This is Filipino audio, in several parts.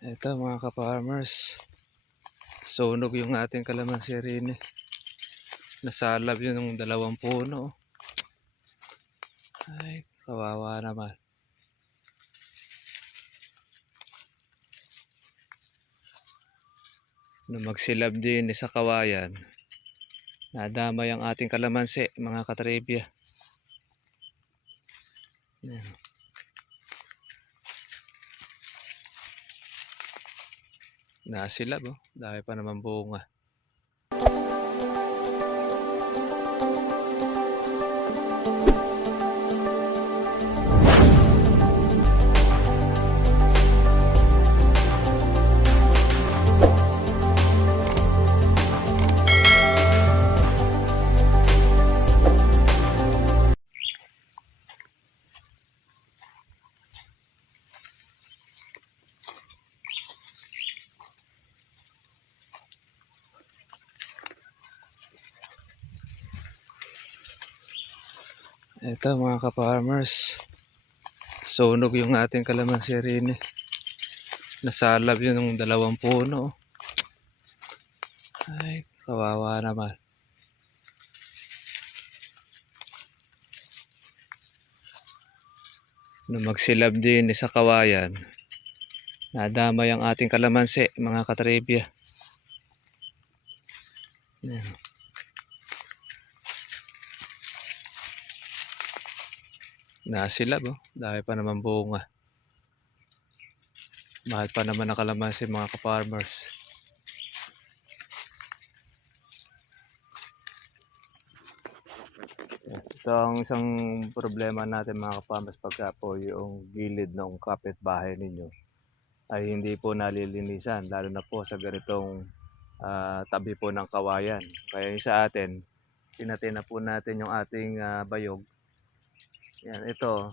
Ito mga ka-farmers, sunog yung ating kalamansi rin eh. Nasalab yun ng 2 puno. Ay, kawawa naman. Nung magsilab din sa kawayan, nadamay ang ating kalamansi mga katribya. Yan. Nasilab oh, dahil pa naman bunga. Ito mga ka-farmers, sunog yung ating kalamansi rin eh. Nasalab yun ng 2 puno. Ay, kawawa naman. Nung magsilab din sa kawayan, nadamay ang ating kalamansi mga katribya. Yan. Nasilab oh, dahil pa naman bunga. Mahal pa naman ang kalamansi mga ka-farmers. Ito ang isang problema natin mga ka-farmers pagka po yung gilid ng kapitbahay ninyo ay hindi po nalilinisan, lalo na po sa ganitong tabi po ng kawayan. Kaya yung sa atin, tinatin na po natin yung ating bayog. Yan, ito,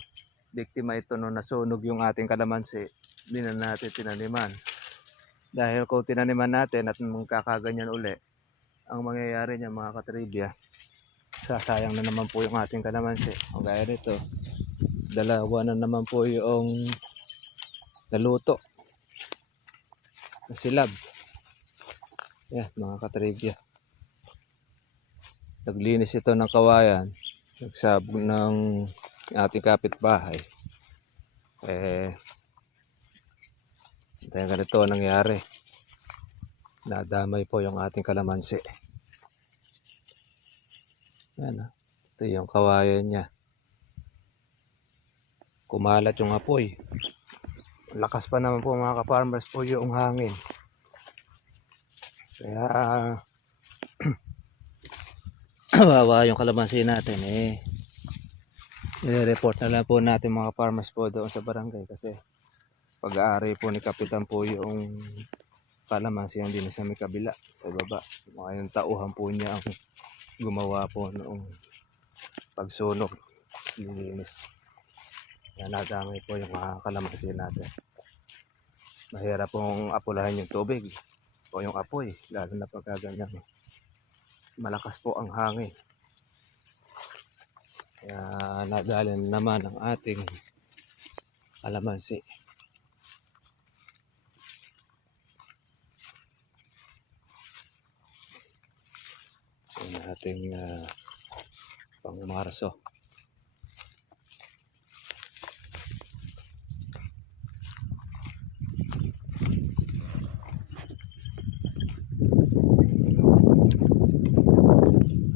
biktima ito nung nasunog yung ating kalamansi, hindi na natin tinaniman. Dahil kung tinaniman natin at magkakaganyan uli, ang mangyayari niya mga katribya, sasayang na naman po yung ating kalamansi. Ang gaya nito, 2 na naman po yung naluto, nasilab. Yan mga katribya. Naglinis ito ng kawayan, nagsabog ng ating kapitbahay. Dahil ganito nangyari, nadamay po yung ating kalamansi. Yan, ito yung kawayan niya. Kumalat yung apoy. Lakas pa naman po mga ka-farmers po yung hangin. Kaya wawa yung kalamansi natin eh. I-report na lang po natin mga farmers po doon sa barangay kasi pag-aari po ni Kapitan po yung kalamansi hindi na sa may kabila sa baba. Mga yung tauhan po niya ang gumawa po noong pagsunog, nilinis. Yan, nadamay po yung mga kalamansi natin. Mahirap pong apulahan yung tubig o yung apoy, lalo na pagka ganyan. Malakas po ang hangin. Kaya nadalin naman ang ating kalamansi. Yung ating pang Marso.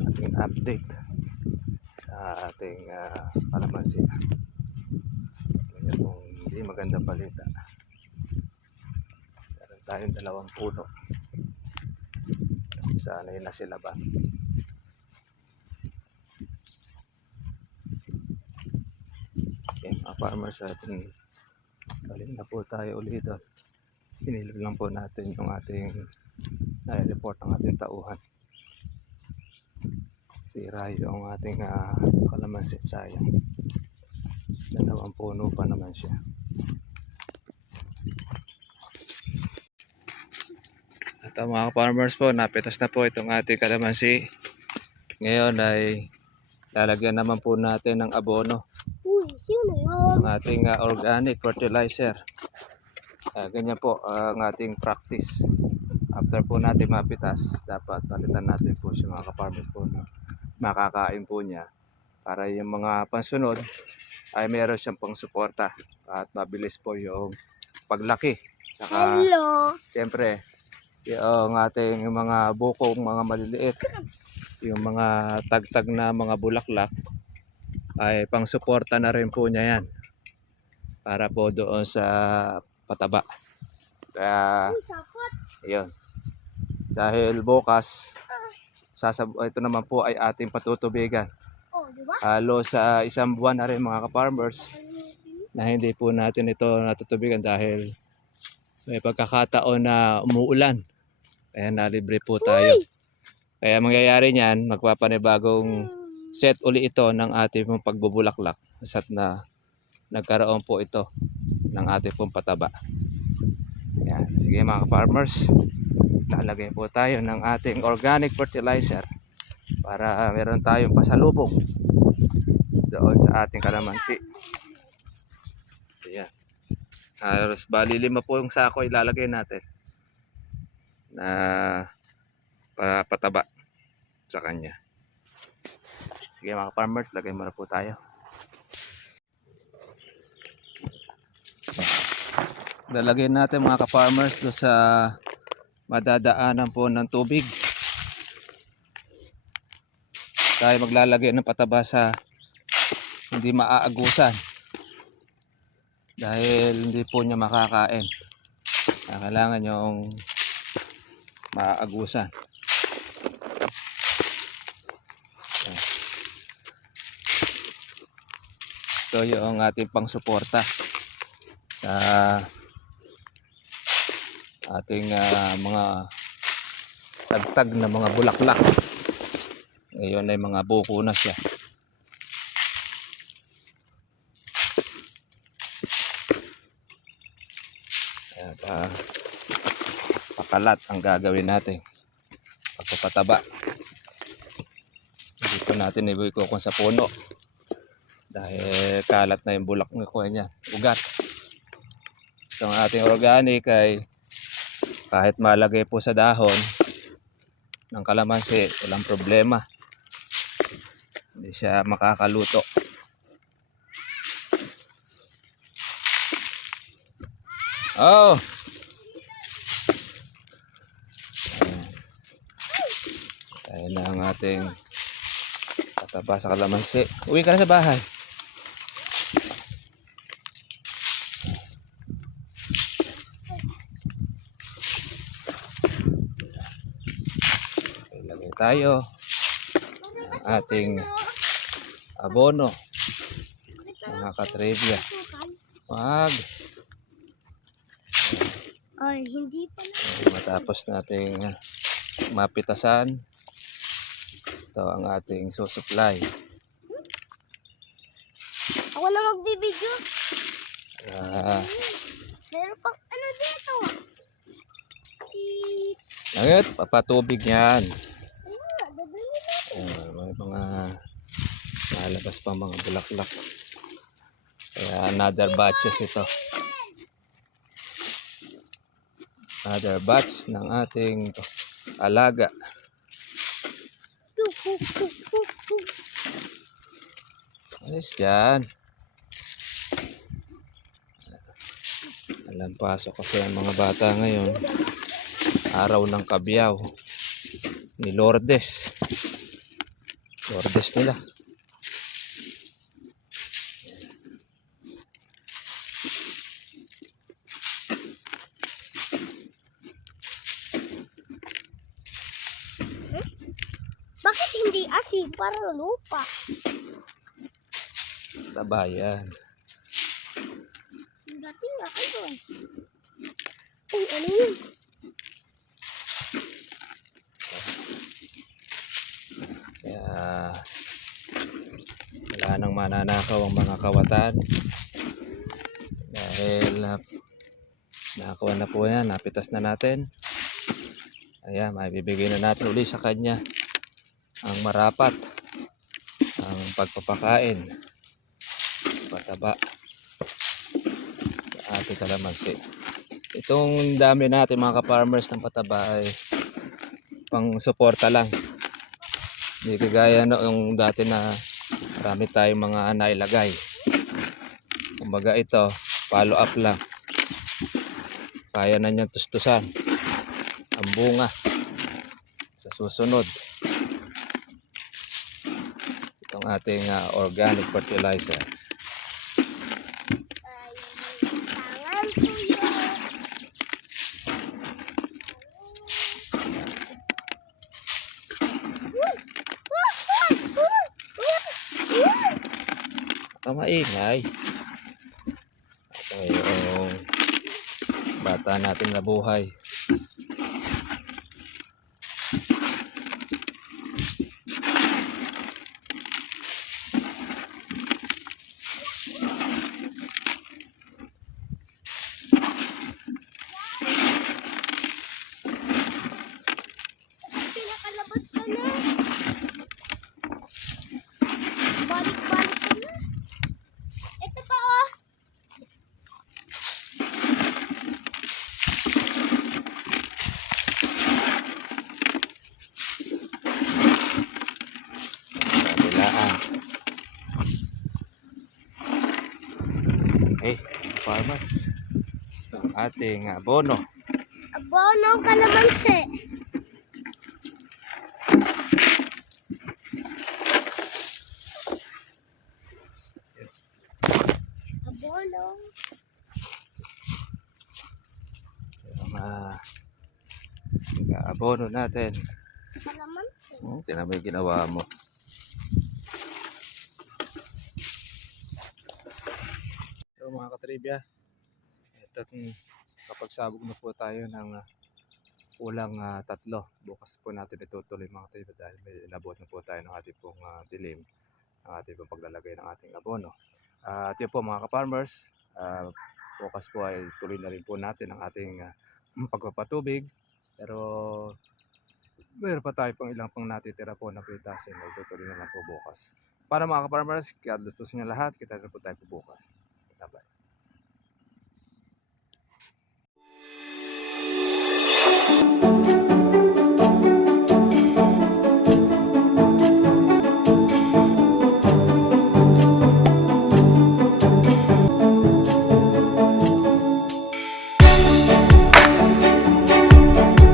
Ating update sa ating kalamansi. Ganyan pong hindi magandang balita. Meron tayong 2 puno. Sana yun nasilaban. Okay, mga farmers, ating balik na po tayo ulit doon. Hinilog lang po natin yung ating na-report ng ating tauhan. Sira yung ating kalamansi, sayang. 2 puno pa naman siya. At mga farmers po, napitas na po itong ating kalamansi. Ngayon ay lalagyan naman po natin ng abono. Uy, sino yun? Ang ating organic fertilizer. Ganyan po ang ating practice. After po natin mapitas, dapat palitan natin po siya mga ka-farmers po na makakain po niya para yung mga pansunod ay meron siyang pang suporta at mabilis po yung paglaki. Saka siyempre yung ating mga bukong mga maliliit, yung mga tagtag na mga bulaklak ay pang suporta na rin po niya yan para po doon sa pataba. Kaya ayun, dahil bukas ito naman po ay ating patutubigan. Halo sa isang buwan na rin mga ka-farmers na hindi po natin ito natutubigan dahil may pagkakataon na umuulan. Kaya nalibre po tayo. Kaya mangyayari niyan, magpapanibagong set uli ito ng ating pong pagbubulaklak sat na nagkaroon po ito ng ating pong pataba. Yan. Sige mga ka-farmers, lalagay po tayo ng ating organic fertilizer para meron tayong pasalubong doon sa ating kalamansi. Ayan. Halos bali 5 po yung sako ilalagay natin na pataba sa kanya. Sige mga farmers, lagay muna po tayo. Lalagyan natin mga ka-farmers do sa madadaanan po ng tubig. Tayo maglalagay ng pataba sa hindi maaagusan dahil hindi po niya makakain. Kailangan yung maaagusan. Ito yung ating pangsuporta sa ating mga tagtag na mga bulaklak. Ngayon ay mga buko na siya. At pakalat ang gagawin natin. Pagpapataba. Hindi po natin ibuikokon sa puno. Dahil kalat na yung bulak ng kuha niya. Ugat. Itong ating organic ay kahit malagay po sa dahon ng kalamansi, walang problema. Hindi siya makakaluto. Oh! Ayan na ang ating pataba sa kalamansi. Uwi ka na sa bahay. Ilagay tayo ang ating abono, mga katrevia. Wag. Ay, hindi pa na. Matapos nating mapitasan, ito ang ating susupply. Ako na magbibideo. Meron pang ano dito. Langit, papatubig yan. Ayun, May mga nalabas pa mga bulaklak. Kaya another batches ito. Another batch ng ating alaga. Alis dyan. Alam, pasok kasi ang mga bata ngayon. Araw ng kabiyaw ni Lourdes. Lourdes nila. bakit hindi asin? Parang lupa. Tabayan. Dating nga kayo. Ay, ano yun? Kaya wala nang mananakaw ang mga kawatan. Dahil nakakuha na po yan. Napitas na natin. Ayan, maibibigay na natin uli sa kanya ang marapat, ang pagpapakain, pataba sa ating kalamansi. Itong dami natin mga ka-farmers ng pataba ay pang suporta lang. Hindi kagaya noong dati na marami tayong mga nailagay. Kumbaga ito, follow up lang. Kaya na niyang tustusan ang bunga sa susunod. Itong ating organic fertilizer. Tangan ko yun. Maingay. Ito yung bata natin na buhay. Pinakalabas ka na. Balik-balik ka na. Ito pa oh. Kabilaan. Okay, farmers. Ang ating abono. Abono kalamansi. Abono. Ang abono natin. Kalamansi. Tingnan mo yung ginawa mo. So mga katribya, ito kapag sabog na po tayo ng kulang 3, bukas po natin itutuloy mga katribya dahil may inabot na po tayo ng ating pong dilim, ng ating pong paglalagay ng ating abono. At yun po mga ka-farmers, bukas po ay tuloy na rin po natin ang ating pagpapatubig, pero meron pa tayo pang ilang pang natitira po na pitasin na itutuloy na lang po bukas. Para mga ka-farmers, God bless po sa inyo lahat. Kita na po tayo po bukas. Bye-bye.